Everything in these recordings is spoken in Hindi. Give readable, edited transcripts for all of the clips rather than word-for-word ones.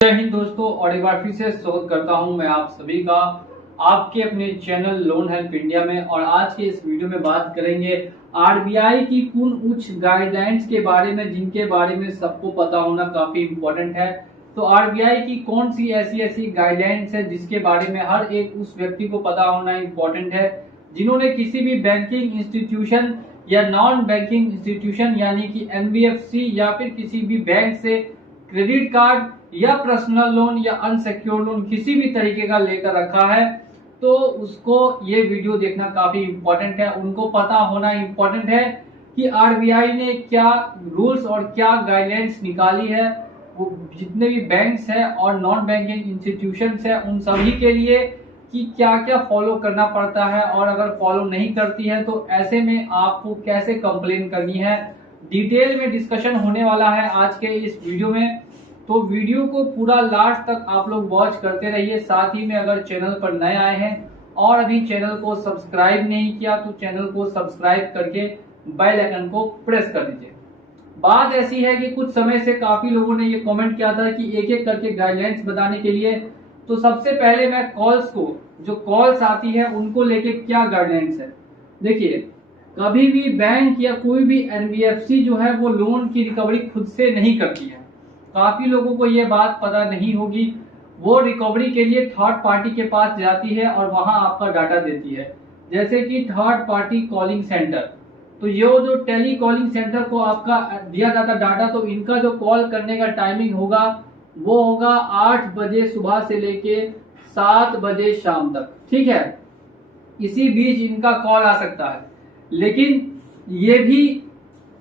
जय हिंद दोस्तों, और एक बार फिर से स्वागत करता हूं मैं आप सभी का आपके अपने चैनल लोन हेल्प इंडिया में। और आज के इस वीडियो में बात करेंगे आरबीआई की उन उच्च गाइडलाइंस के बारे में जिनके बारे में सबको पता होना काफी इम्पोर्टेंट है। तो आरबीआई की कौन सी ऐसी गाइडलाइंस है जिसके बारे में हर एक उस व्यक्ति को पता होना इम्पोर्टेंट है जिन्होंने किसी भी बैंकिंग इंस्टीट्यूशन या नॉन बैंकिंग इंस्टीट्यूशन यानी कि एनबीएफसी या फिर किसी भी बैंक से क्रेडिट कार्ड या पर्सनल लोन या अनसिक्योर्ड लोन किसी भी तरीके का लेकर रखा है, तो उसको ये वीडियो देखना काफी इम्पोर्टेंट है। उनको पता होना इम्पोर्टेंट है कि आरबीआई ने क्या रूल्स और क्या गाइडलाइंस निकाली है वो जितने भी बैंक्स हैं और नॉन बैंकिंग इंस्टीट्यूशंस हैं उन सभी के लिए कि क्या क्या फॉलो करना पड़ता है, और अगर फॉलो नहीं करती है तो ऐसे में आपको कैसे कंप्लेन करनी है। डिटेल में डिस्कशन होने वाला है आज के इस वीडियो में, तो वीडियो को पूरा लास्ट तक आप लोग वॉच करते रहिए। साथ ही में अगर चैनल पर नए आए हैं और अभी चैनल को सब्सक्राइब नहीं किया तो चैनल को सब्सक्राइब करके बेल आइकन को प्रेस कर दीजिए। बात ऐसी है कि कुछ समय से काफी लोगों ने ये कमेंट किया था कि एक एक करके गाइडलाइंस बताने के लिए, तो सबसे पहले मैं कॉल्स को, जो कॉल्स आती है उनको लेके क्या गाइडलाइंस है। देखिए, कभी भी बैंक या कोई भी एनबीएफसी जो है वो लोन की रिकवरी खुद से नहीं करती है। काफी लोगों को ये बात पता नहीं होगी। वो रिकवरी के लिए थर्ड पार्टी के पास जाती है और वहां आपका डाटा देती है, जैसे कि थर्ड पार्टी कॉलिंग सेंटर। तो ये जो टेली कॉलिंग सेंटर को आपका दिया जाता डाटा, तो इनका जो कॉल करने का टाइमिंग होगा वो होगा 8 बजे सुबह से लेके 7 बजे शाम तक। ठीक है, इसी बीच इनका कॉल आ सकता है, लेकिन ये भी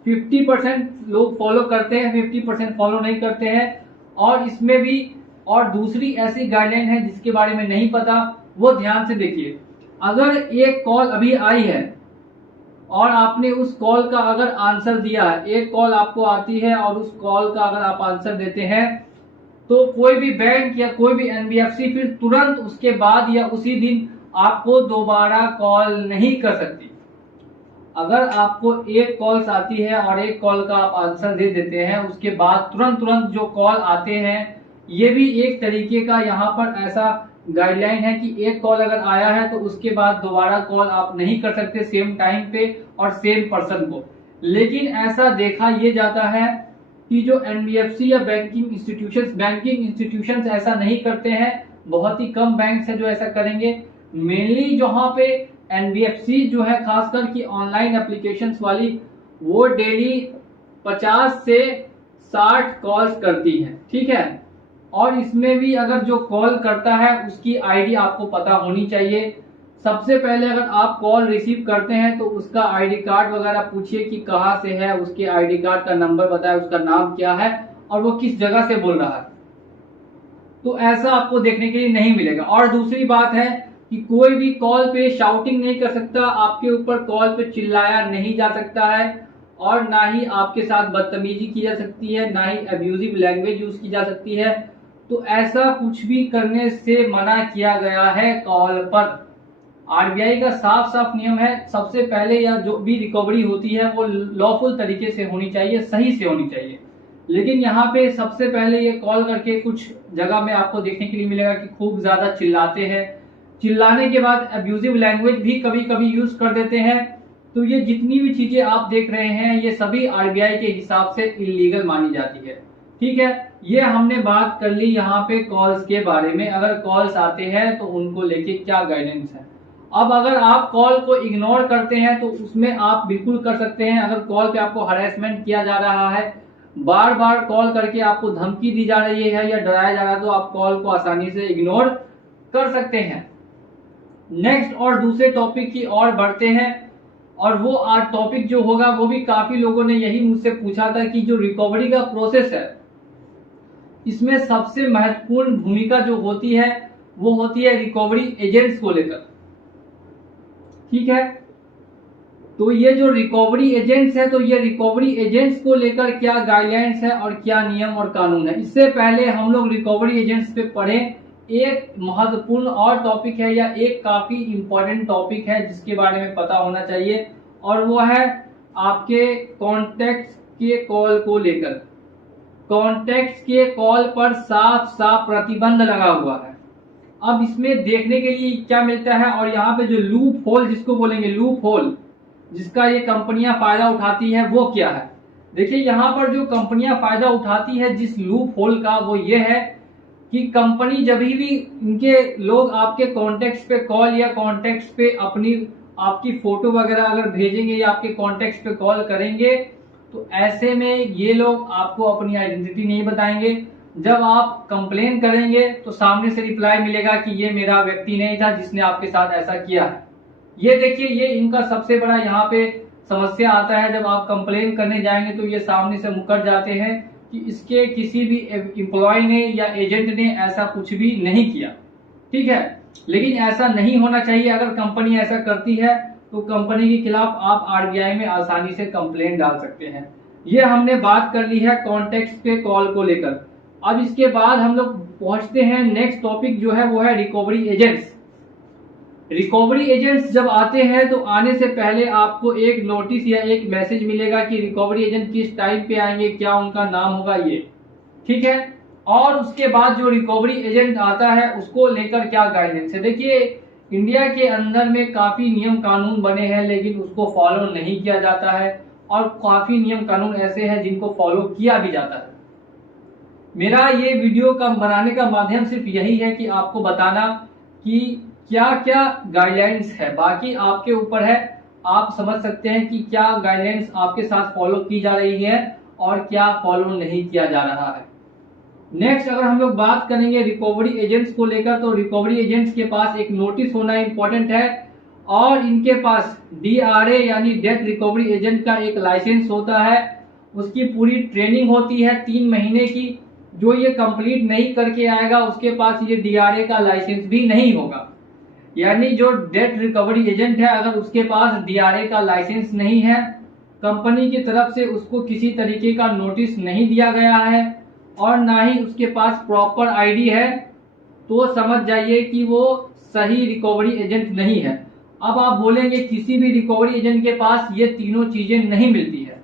50% लोग फॉलो करते हैं, 50% फॉलो नहीं करते हैं। और इसमें भी और दूसरी ऐसी गाइडलाइन है जिसके बारे में नहीं पता, वो ध्यान से देखिए। अगर एक कॉल अभी आई है और आपने उस कॉल का अगर आंसर दिया है, एक कॉल आपको आती है और उस कॉल का अगर आप आंसर देते हैं, तो कोई भी बैंक या कोई भी एनबीएफसी फिर तुरंत उसके बाद या उसी दिन आपको दोबारा कॉल नहीं कर सकती। अगर आपको एक कॉल्स आती है और एक कॉल का आप आंसर दे देते हैं, उसके बाद तुरंत जो कॉल आते हैं, ये भी एक तरीके का यहाँ पर ऐसा गाइडलाइन है कि एक कॉल अगर आया है तो उसके बाद दोबारा कॉल आप नहीं कर सकते सेम टाइम पे और सेम पर्सन को। लेकिन ऐसा देखा ये जाता है कि जो एनबीएफसी या बैंकिंग इंस्टीट्यूशंस ऐसा नहीं करते हैं। बहुत ही कम बैंक्स है जो ऐसा करेंगे। मेनली जहाँ पे एनबीएफसी जो है खासकर कि ऑनलाइन एप्लीकेशंस वाली, वो डेली 50 से 60 कॉल्स करती है। ठीक है, और इसमें भी अगर जो कॉल करता है उसकी आईडी आपको पता होनी चाहिए। सबसे पहले अगर आप कॉल रिसीव करते हैं तो उसका आईडी कार्ड वगैरह पूछिए कि कहाँ से है, उसके आईडी कार्ड का नंबर बताए, उसका नाम क्या है और वो किस जगह से बोल रहा है। तो ऐसा आपको देखने के लिए नहीं मिलेगा। और दूसरी बात है कि कोई भी कॉल पे शाउटिंग नहीं कर सकता, आपके ऊपर कॉल पे चिल्लाया नहीं जा सकता है, और ना ही आपके साथ बदतमीजी की जा सकती है, ना ही अब्यूजिव लैंग्वेज यूज की जा सकती है। तो ऐसा कुछ भी करने से मना किया गया है कॉल पर। आरबीआई का साफ साफ नियम है, सबसे पहले या जो भी रिकवरी होती है वो लॉफुल तरीके से होनी चाहिए, सही से होनी चाहिए। लेकिन यहाँ पे सबसे पहले ये कॉल करके कुछ जगह में आपको देखने के लिए मिलेगा कि खूब ज्यादा चिल्लाते हैं। चिल्लाने के बाद अब्यूजिव लैंग्वेज भी कभी कभी यूज कर देते हैं। तो ये जितनी भी चीजें आप देख रहे हैं ये सभी आरबीआई के हिसाब से इलीगल मानी जाती है। ठीक है, ये हमने बात कर ली यहाँ पे कॉल्स के बारे में। अगर कॉल्स आते हैं तो उनको लेके क्या गाइडेंस है। अब अगर आप कॉल को इग्नोर करते हैं तो उसमें आप बिल्कुल कर सकते हैं। अगर कॉल पे आपको हरेसमेंट किया जा रहा है, बार बार कॉल करके आपको धमकी दी जा रही है या डराया जा रहा है, तो आप कॉल को आसानी से इग्नोर कर सकते हैं। नेक्स्ट और दूसरे टॉपिक की ओर बढ़ते हैं, और वो आज टॉपिक जो होगा वो भी काफी लोगों ने यही मुझसे पूछा था कि जो रिकवरी का प्रोसेस है, इसमें सबसे महत्वपूर्ण भूमिका जो होती है वो होती है रिकवरी एजेंट्स को लेकर। ठीक है, तो ये जो रिकवरी एजेंट्स है, तो ये रिकवरी एजेंट्स को लेकर क्या गाइडलाइंस है और क्या नियम और कानून है। इससे पहले हम लोग रिकवरी एजेंट्स पे पढ़े, एक महत्वपूर्ण और टॉपिक है या एक काफी इंपॉर्टेंट टॉपिक है जिसके बारे में पता होना चाहिए, और वो है आपके कॉन्टेक्ट के कॉल को लेकर। कॉन्टैक्ट्स के कॉल पर साफ साफ प्रतिबंध लगा हुआ है। अब इसमें देखने के लिए क्या मिलता है, और यहाँ पे जो लूप होल जिसको बोलेंगे, लूप होल जिसका ये कंपनियां फायदा उठाती है वो क्या है। देखिए यहाँ पर जो कंपनियां फायदा उठाती है जिस लूप होल का, वो ये है कि कंपनी जब भी इनके लोग आपके कॉन्टेक्ट्स पे कॉल या कॉन्टेक्ट्स पे आपकी फोटो वगैरह अगर भेजेंगे या आपके कॉन्टेक्ट्स पे कॉल करेंगे, तो ऐसे में ये लोग आपको अपनी आइडेंटिटी नहीं बताएंगे। जब आप कंप्लेन करेंगे तो सामने से रिप्लाई मिलेगा कि ये मेरा व्यक्ति नहीं था जिसने आपके साथ ऐसा किया है। ये देखिए, ये इनका सबसे बड़ा यहाँ पे समस्या आता है। जब आप कंप्लेन करने जाएंगे तो ये सामने से मुकर जाते हैं कि इसके किसी भी एम्प्लॉय ने या एजेंट ने ऐसा कुछ भी नहीं किया। ठीक है, लेकिन ऐसा नहीं होना चाहिए। अगर कंपनी ऐसा करती है तो कंपनी के खिलाफ आप आरबीआई में आसानी से कंप्लेन डाल सकते हैं। ये हमने बात कर ली है कॉन्टेक्ट्स पे कॉल को लेकर। अब इसके बाद हम लोग पहुंचते हैं नेक्स्ट टॉपिक जो है वो है रिकवरी एजेंट्स। रिकवरी एजेंट्स जब आते हैं तो आने से पहले आपको एक नोटिस या एक मैसेज मिलेगा कि रिकवरी एजेंट किस टाइम पे आएंगे, क्या उनका नाम होगा, ये ठीक है। और उसके बाद जो रिकवरी एजेंट आता है उसको लेकर क्या गाइडेंस है। देखिए इंडिया के अंदर में काफी नियम कानून बने हैं लेकिन उसको फॉलो नहीं किया जाता है, और काफी नियम कानून ऐसे हैं जिनको फॉलो किया भी जाता है। मेरा ये वीडियो का बनाने का माध्यम सिर्फ यही है कि आपको बताना कि क्या क्या गाइडलाइंस है, बाकी आपके ऊपर है। आप समझ सकते हैं कि क्या गाइडलाइंस आपके साथ फॉलो की जा रही है और क्या फॉलो नहीं किया जा रहा है। नेक्स्ट अगर हम लोग बात करेंगे रिकवरी एजेंट्स को लेकर, तो रिकवरी एजेंट्स के पास एक नोटिस होना इंपॉर्टेंट है, और इनके पास DRA यानी डेथ रिकवरी एजेंट का एक लाइसेंस होता है। उसकी पूरी ट्रेनिंग होती है 3 महीने की। जो ये कंप्लीट नहीं करके आएगा उसके पास ये DRA का लाइसेंस भी नहीं होगा। यानी जो डेथ रिकवरी एजेंट है अगर उसके पास DRA का लाइसेंस नहीं है, कंपनी की तरफ से उसको किसी तरीके का नोटिस नहीं दिया गया है, और ना ही उसके पास प्रॉपर ID है, तो समझ जाइए कि वो सही रिकवरी एजेंट नहीं है। अब आप बोलेंगे किसी भी रिकवरी एजेंट के पास ये तीनों चीजें नहीं मिलती है,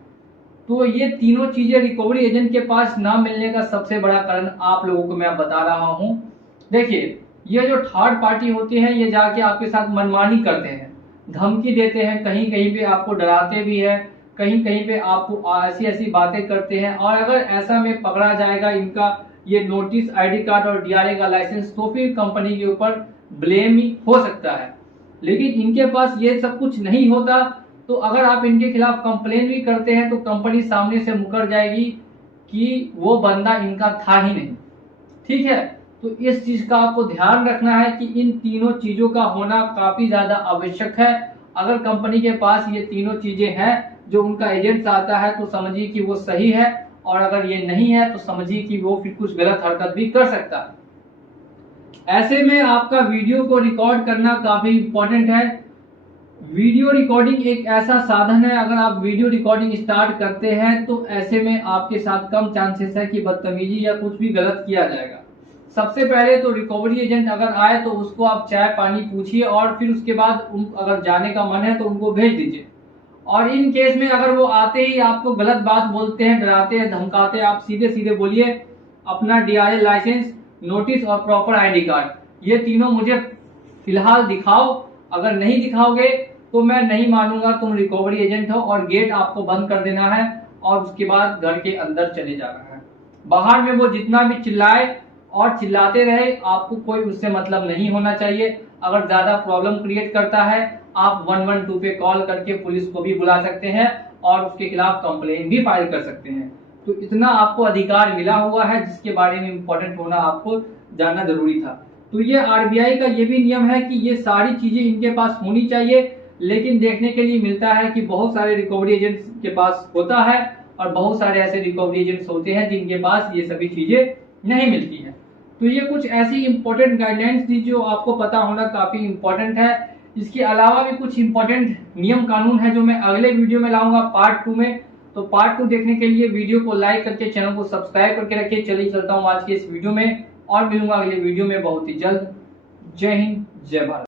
तो ये तीनों चीजें रिकवरी एजेंट के पास ना मिलने का सबसे बड़ा कारण आप लोगों को मैं बता रहा हूं। देखिए ये जो थर्ड पार्टी होती है ये जाके आपके साथ मनमानी करते हैं, धमकी देते हैं, कहीं कहीं पे आपको डराते भी है, कहीं कहीं पे आपको ऐसी ऐसी बातें करते हैं। और अगर ऐसा में पकड़ा जाएगा इनका ये नोटिस, ID कार्ड और DRA का लाइसेंस, तो फिर कंपनी के ऊपर ब्लेम ही हो सकता है। लेकिन इनके पास ये सब कुछ नहीं होता, तो अगर आप इनके खिलाफ कंप्लेन भी करते हैं तो कंपनी सामने से मुकर जाएगी कि वो बंदा इनका था ही नहीं। ठीक है, तो इस चीज का आपको ध्यान रखना है कि इन तीनों चीजों का होना काफी ज्यादा आवश्यक है। अगर कंपनी के पास ये तीनों चीजें हैं, जो उनका एजेंट आता है, तो समझिए कि वो सही है, और अगर ये नहीं है तो समझिए कि वो फिर कुछ गलत हरकत भी कर सकता है। ऐसे में आपका वीडियो को रिकॉर्ड करना काफी इंपॉर्टेंट है। वीडियो रिकॉर्डिंग एक ऐसा साधन है, अगर आप वीडियो रिकॉर्डिंग स्टार्ट करते हैं तो ऐसे में आपके साथ कम चांसेस है कि बदतमीजी या कुछ भी गलत किया जाएगा। सबसे पहले तो रिकवरी एजेंट अगर आए तो उसको आप चाय पानी पूछिए, और फिर उसके बाद अगर जाने का मन है तो उनको भेज दीजिए। और इन केस में अगर वो आते ही आपको गलत बात बोलते हैं, डराते हैं, धमकाते हैं, आप सीधे सीधे बोलिए अपना DRA लाइसेंस, नोटिस और प्रॉपर ID कार्ड, ये तीनों मुझे फिलहाल दिखाओ। अगर नहीं दिखाओगे तो मैं नहीं मानूंगा तुम रिकवरी एजेंट हो, और गेट आपको बंद कर देना है, और उसके बाद घर के अंदर चले जाना है। बाहर में वो जितना भी चिल्लाए और चिल्लाते रहे, आपको कोई उससे मतलब नहीं होना चाहिए। अगर ज्यादा प्रॉब्लम क्रिएट करता है आप 112 पे कॉल करके पुलिस को भी बुला सकते हैं और उसके खिलाफ कंप्लेन भी फाइल कर सकते हैं। तो इतना आपको अधिकार मिला हुआ है जिसके बारे में इम्पोर्टेंट होना आपको जानना जरूरी था। तो ये RBI का ये भी नियम है कि ये सारी चीजें इनके पास होनी चाहिए, लेकिन देखने के लिए मिलता है कि बहुत सारे रिकवरी एजेंट्स के पास होता है, और बहुत सारे ऐसे रिकवरी एजेंट्स होते हैं जिनके पास ये सभी चीजें नहीं मिलती है। तो ये कुछ ऐसी इंपॉर्टेंट गाइडलाइंस थी जो आपको पता होना काफी इंपॉर्टेंट है। इसके अलावा भी कुछ इंपॉर्टेंट नियम कानून है जो मैं अगले वीडियो में लाऊंगा पार्ट 2 में। तो पार्ट 2 देखने के लिए वीडियो को लाइक करके चैनल को सब्सक्राइब करके रखिए। चलिए चलता हूँ आज के इस वीडियो में, और मिलूंगा अगले वीडियो में बहुत ही जल्द। जय हिंद, जय भारत।